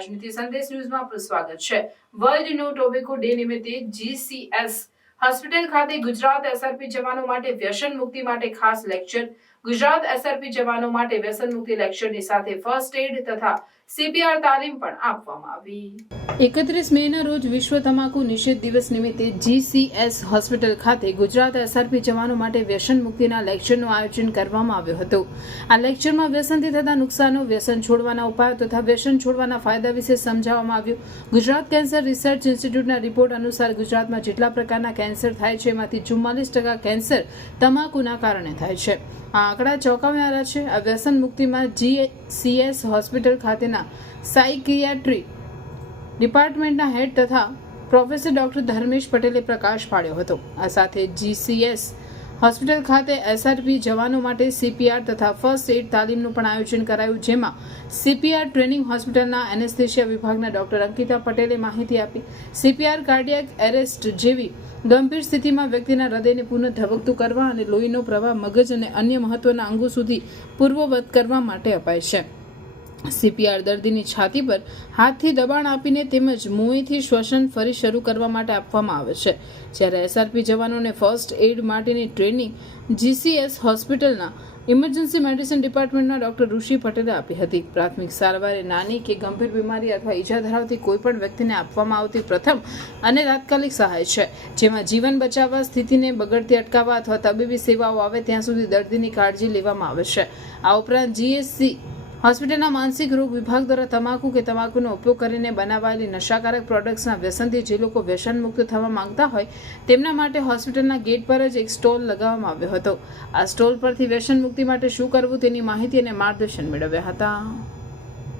રાજનીતિ સંદેશ ન્યૂઝમાં આપનું સ્વાગત છે। વર્લ્ડ નો ટોબેકો ડે નિમિત્તે જીસીએસ હોસ્પિટલ ખાતે ગુજરાત એસઆરપી જવાનો માટે વ્યસન મુક્તિ માટે ખાસ લેક્ચર। ગુજરાત એસઆરપી જવાનો માટે વ્યસન મુક્તિ લેક્ચરની સાથે ફર્સ્ટ એડ તથા સીપીઆર તાલીમ પણ આપવામાં આવી। 31 મેના રોજ વિશ્વ તમાકુ નિષેધ દિવસ નિમિત્તે જીસીએસ હોસ્પિટલ ખાતે ગુજરાત એસઆરપી જવાનો માટે વ્યસન મુક્તિના લેક્ચરનું આયોજન કરવામાં આવ્યું હતું। આ લેક્ચરમાં વ્યસનથી થતા નુકસાનો, વ્યસન છોડવાના ઉપાયો તથા વ્યસન છોડવાના ફાયદા વિશે સમજાવવામાં આવ્યું। ગુજરાત કેન્સર રિસર્ચ ઇન્સ્ટિટ્યૂટના રિપોર્ટ અનુસાર ગુજરાતમાં જેટલા પ્રકારના કેન્સર થાય છે એમાંથી 44% કેન્સર તમાકુના કારણે થાય છે। આ આંકડા ચોંકાવનારા છે। આ વ્યસન મુક્તિમાં જીસીએસ હોસ્પિટલ ખાતેના સાયકિયાટ્રી ડિપાર્ટમેન્ટના હેડ તથા પ્રોફેસર ડોક્ટર ધર્મેશ પટેલે પ્રકાશ પાડ્યો હતો। આ સાથે જીસીએસ હોસ્પિટલ ખાતે એસઆરપી જવાનો માટે સીપીઆર તથા ફર્સ્ટ એડ તાલીમનું પણ આયોજન કરાયું, જેમાં સીપીઆર ટ્રેનિંગ હોસ્પિટલના એનેસ્થેશિયા વિભાગના ડોક્ટર અંકિતા પટેલે માહિતી આપી। સીપીઆર કાર્ડિયાક એરેસ્ટ જેવી ગંભીર સ્થિતિમાં વ્યક્તિના હૃદયને પુનઃ ધબકતું કરવા અને લોહીનો પ્રવાહ મગજ અને અન્ય મહત્વના અંગો સુધી પૂર્વવત કરવા માટે અપાય છે। સીપીઆર દર્દીની છાતી પર હાથથી દબાણ આપીને તેમજ મોંથી શ્વસન ફરી શરૂ કરવા માટે આપવામાં આવે છે, જ્યારે એસઆરપી જવાનોને ફર્સ્ટ એડ માટેની ટ્રેનિંગ જીસીએસ હોસ્પિટલના ઇમરજન્સી મેડિસિન ડિપાર્ટમેન્ટના ડોક્ટર ઋષિ પટેલે આપી હતી। પ્રાથમિક સારવાર એ નાની કે ગંભીર બીમારી અથવા ઈજા ધરાવતી કોઈપણ વ્યક્તિને આપવામાં આવતી પ્રથમ અને તાત્કાલિક સહાય છે, જેમાં જીવન બચાવવા, સ્થિતિને બગડતી અટકાવવા અથવા તબીબી સેવાઓ આવે ત્યાં સુધી દર્દીની કાળજી લેવામાં આવે છે। આ ઉપરાંત જીએસસી હોસ્પિટલના માનસિક રોગ વિભાગ દ્વારા તમાકુ કે તમાકુનો ઉપયોગ કરીને બનાવાયેલી નશાકારક પ્રોડક્ટ્સના વ્યસનથી જે લોકો વ્યસન મુક્ત થવા માંગતા હોય તેમના માટે હોસ્પિટલના ગેટ પર જ એક સ્ટોલ લગાવવામાં આવ્યો હતો। આ સ્ટોલ પરથી વ્યસન મુક્તિ માટે શું કરવું તેની માહિતી અને માર્ગદર્શન મેળવ્યા હતા।